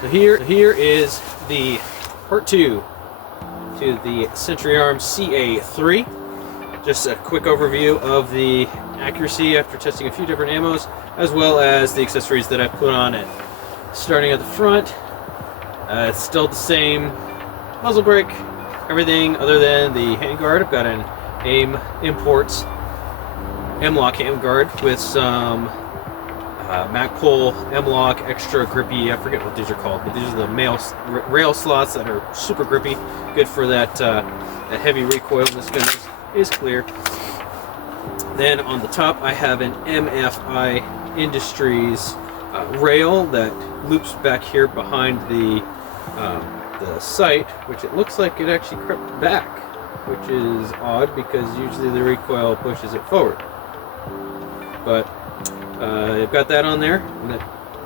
So here is the part 2 to the Century Arms CA3. Just a quick overview of the accuracy after testing a few different ammos, as well as the accessories that I put on it. Starting at the front, it's still the same muzzle brake, everything other than the handguard. I've got an AIM Imports M-LOK handguard with some Magpul M-LOK extra grippy, I forget what these are called, but these are the rail slots that are super grippy, good for that, that heavy recoil. This gun is clear. Then on the top I have an MFI Industries rail that loops back here behind the sight, which it looks like it actually crept back, which is odd because usually the recoil pushes it forward. But I've got that on there, and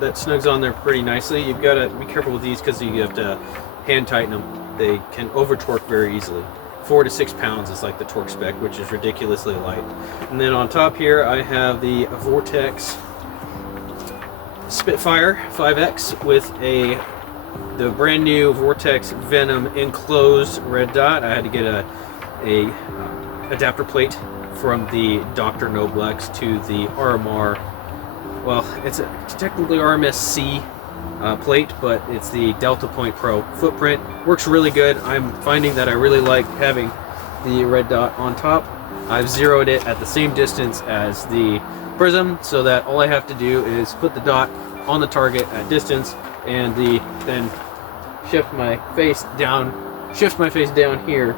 that snugs on there pretty nicely. You've got to be careful with these because you have to hand tighten them. They can over torque very easily. 4 to 6 pounds is like the torque spec, which is ridiculously light. And then on top here I have the Vortex Spitfire 5X with the brand new Vortex Venom enclosed red dot. I had to get a adapter plate from the Dr. Noblex to the RMR. Well, it's technically RMSC plate, but it's the Delta Point Pro footprint. Works really good. I'm finding that I really like having the red dot on top. I've zeroed it at the same distance as the Prism, so that all I have to do is put the dot on the target at distance, and then shift my face down here,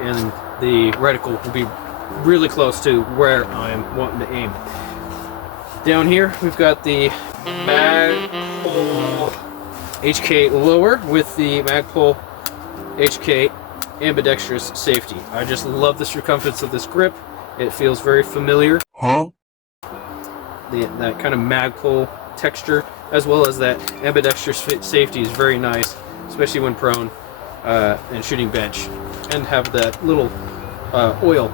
and the reticle will be really close to where I'm wanting to aim. Down here we've got the Magpul HK lower with the Magpul HK ambidextrous safety. I just love the circumference of this grip. It feels very familiar. That kind of Magpul texture, as well as that ambidextrous safety, is very nice, especially when prone and shooting bench, and have that little oil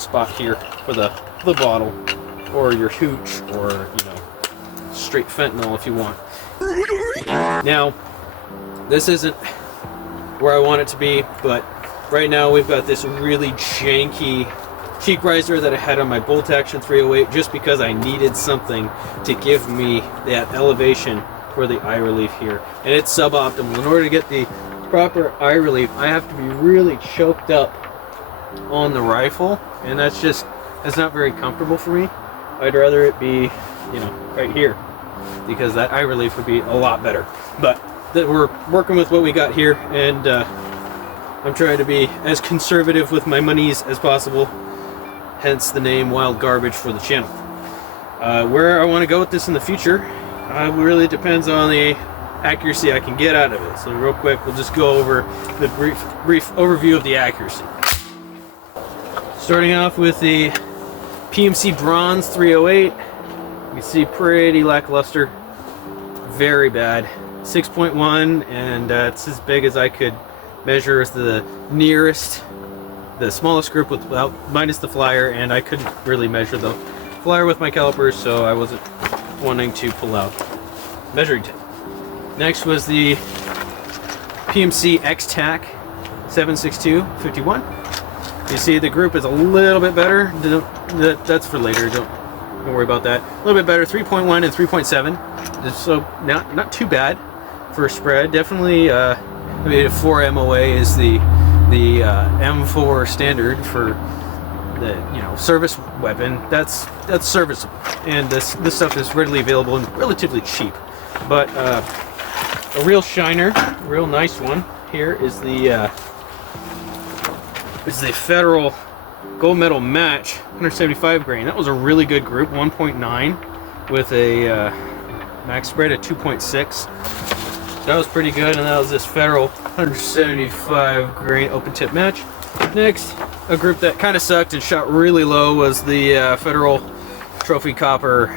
spot here for the bottle, or your hooch, or straight fentanyl if you want. Now, this isn't where I want it to be, but right now we've got this really janky cheek riser that I had on my Bolt Action 308 just because I needed something to give me that elevation for the eye relief here, and it's suboptimal. In order to get the proper eye relief, I have to be really choked up on the rifle, and that's not very comfortable for me. I'd rather it be, right here, because that eye relief would be a lot better. But we're working with what we got here, and I'm trying to be as conservative with my monies as possible, hence the name Wild Garbage for the channel. Where I want to go with this in the future really depends on the accuracy I can get out of it. So real quick, we'll just go over the brief overview of the accuracy. Starting off with the PMC Bronze 308, you can see pretty lackluster, very bad. 6.1, and it's as big as I could measure as the nearest, the smallest group minus the flyer, and I couldn't really measure the flyer with my calipers, so I wasn't wanting to pull out measuring tape. Next was the PMC X-Tac 76251. You see the group is a little bit better. That's for later. Don't worry about that. A little bit better, 3.1 and 3.7. So not too bad for a spread. Definitely, I mean, 4 MOA is the M4 standard for the service weapon. That's serviceable, and this stuff is readily available and relatively cheap. But a real shiner, real nice one here is the Federal Gold Medal Match 175 grain. That was a really good group, 1.9 with a max spread at 2.6. That was pretty good, and that was this Federal 175 grain open tip match. Next, a group that kind of sucked and shot really low was the Federal Trophy Copper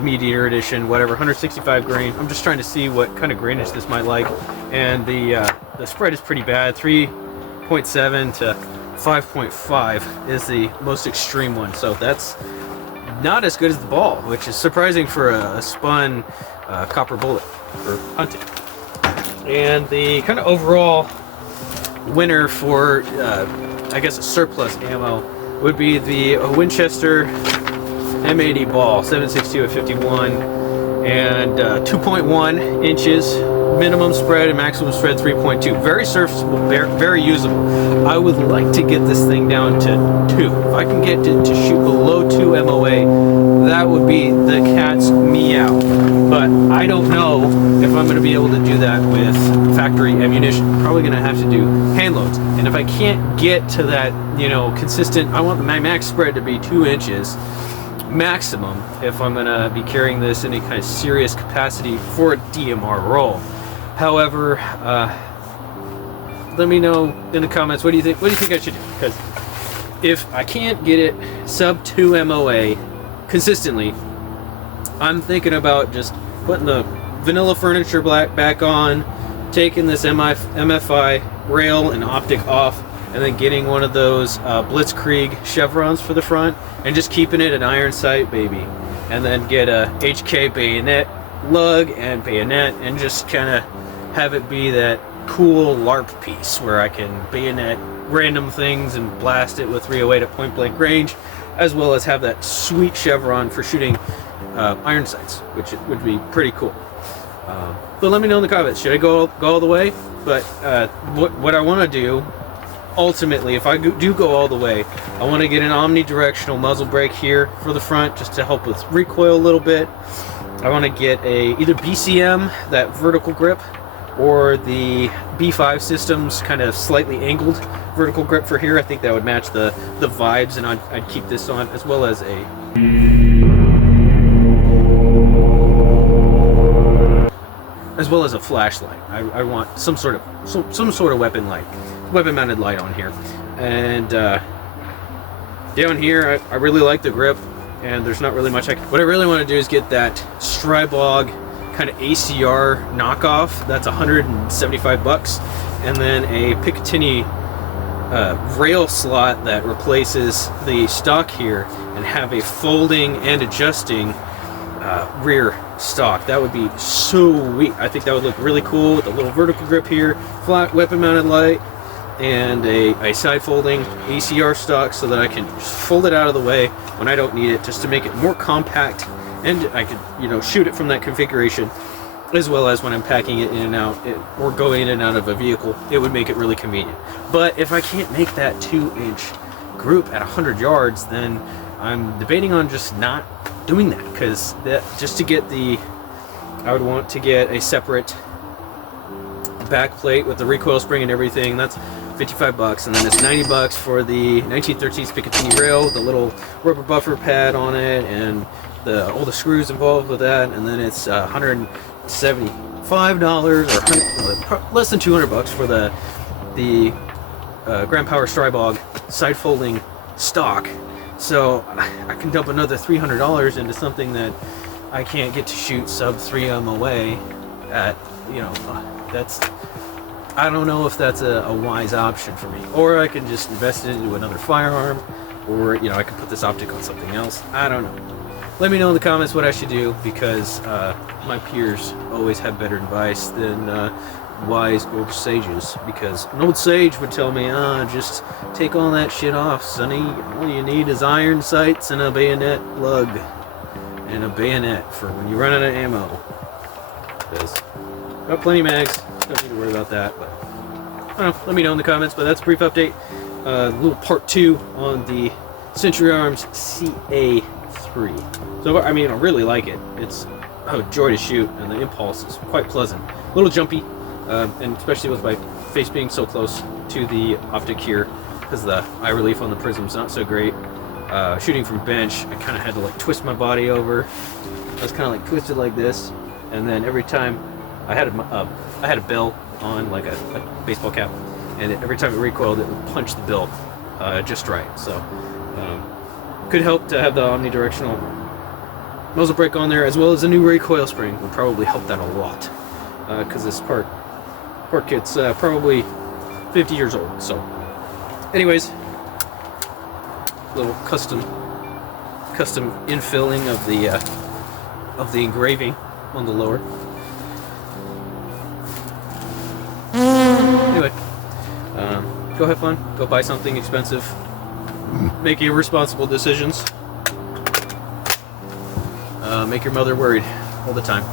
Meat-Eater Edition, whatever, 165 grain. I'm just trying to see what kind of grainage this might like, and the spread is pretty bad. 3.7 to 5.5 is the most extreme one, so that's not as good as the ball, which is surprising for a spun copper bullet for hunting. And the kind of overall winner for, I guess, a surplus ammo would be the Winchester M80 ball, 7.62 at 51, and 2.1 inches minimum spread and maximum spread 3.2. Very serviceable, very usable. I would like to get this thing down to 2. If I can get to shoot below 2 MOA, that would be the cat's meow. But I don't know if I'm going to be able to do that with factory ammunition. Probably going to have to do hand loads. And if I can't get to that, you know, consistent, I want my max spread to be 2 inches maximum if I'm going to be carrying this in any kind of serious capacity for a DMR roll. However, let me know in the comments, what do you think? What do you think I should do? Because if I can't get it sub 2 MOA consistently, I'm thinking about just putting the vanilla furniture back on, taking this MFI rail and optic off, and then getting one of those Blitzkrieg chevrons for the front, and just keeping it an iron sight, baby. And then get a HK bayonet lug and bayonet, and just kind of have it be that cool LARP piece where I can bayonet random things and blast it with 308 at point blank range, as well as have that sweet chevron for shooting iron sights, which would be pretty cool. But let me know in the comments, should I go all the way? But what I want to do ultimately, if I do go all the way, I want to get an omnidirectional muzzle brake here for the front, just to help with recoil a little bit. I want to get either BCM, that vertical grip, or the B5 Systems kind of slightly angled vertical grip for here. I think that would match the vibes, and I'd keep this on, as well as a flashlight. I want some sort of weapon mounted light on here. And down here, I really like the grip, and there's not really much what I really want to do is get that Strybog kind of ACR knockoff. That's $175, and then a Picatinny rail slot that replaces the stock here, and have a folding and adjusting rear stock. That would be sweet. I think that would look really cool with a little vertical grip here, flat weapon mounted light, and a side folding ACR stock, so that I can fold it out of the way when I don't need it, just to make it more compact, and I could, you know, shoot it from that configuration, as well as when I'm packing it in and out, or going in and out of a vehicle, it would make it really convenient. But if I can't make that 2-inch group at 100 yards, then I'm debating on just not doing that, because just to get I would want to get a separate back plate with the recoil spring and everything. That's $55, and then it's $90 for the 1913 Picatinny rail with a little rubber buffer pad on it, and all the screws involved with that, and then it's $175 or less than $200 for the Grand Power Strybog side folding stock. So I can dump another $300 into something that I can't get to shoot sub 3 MOA at, you know, I don't know if that's a wise option for me. Or I can just invest it into another firearm, or, you know, I can put this optic on something else. I don't know. Let me know in the comments what I should do, because my peers always have better advice than wise old sages. Because an old sage would tell me, just take all that shit off, sonny. All you need is iron sights and a bayonet lug. And a bayonet for when you run out of ammo. Because got plenty of mags, don't need to worry about that. But I don't know, let me know in the comments. But that's a brief update. Little part 2 on the Century Arms CA3. So, I mean, I really like it. It's a joy to shoot, and the impulse is quite pleasant. A little jumpy, and especially with my face being so close to the optic here, because the eye relief on the prism's not so great. Shooting from bench, I kind of had to like twist my body over. I was kind of like twisted like this, and then every time I had a bill on, like a baseball cap, and every time it recoiled, it would punch the bill just right. So could help to have the omnidirectional muzzle brake on there, as well as a new recoil spring would probably help that a lot, because this part kit's probably 50 years old. So anyways, little custom custom infilling of the engraving on the lower. Anyway, go have fun. Go buy something expensive. Make irresponsible decisions. Make your mother worried all the time.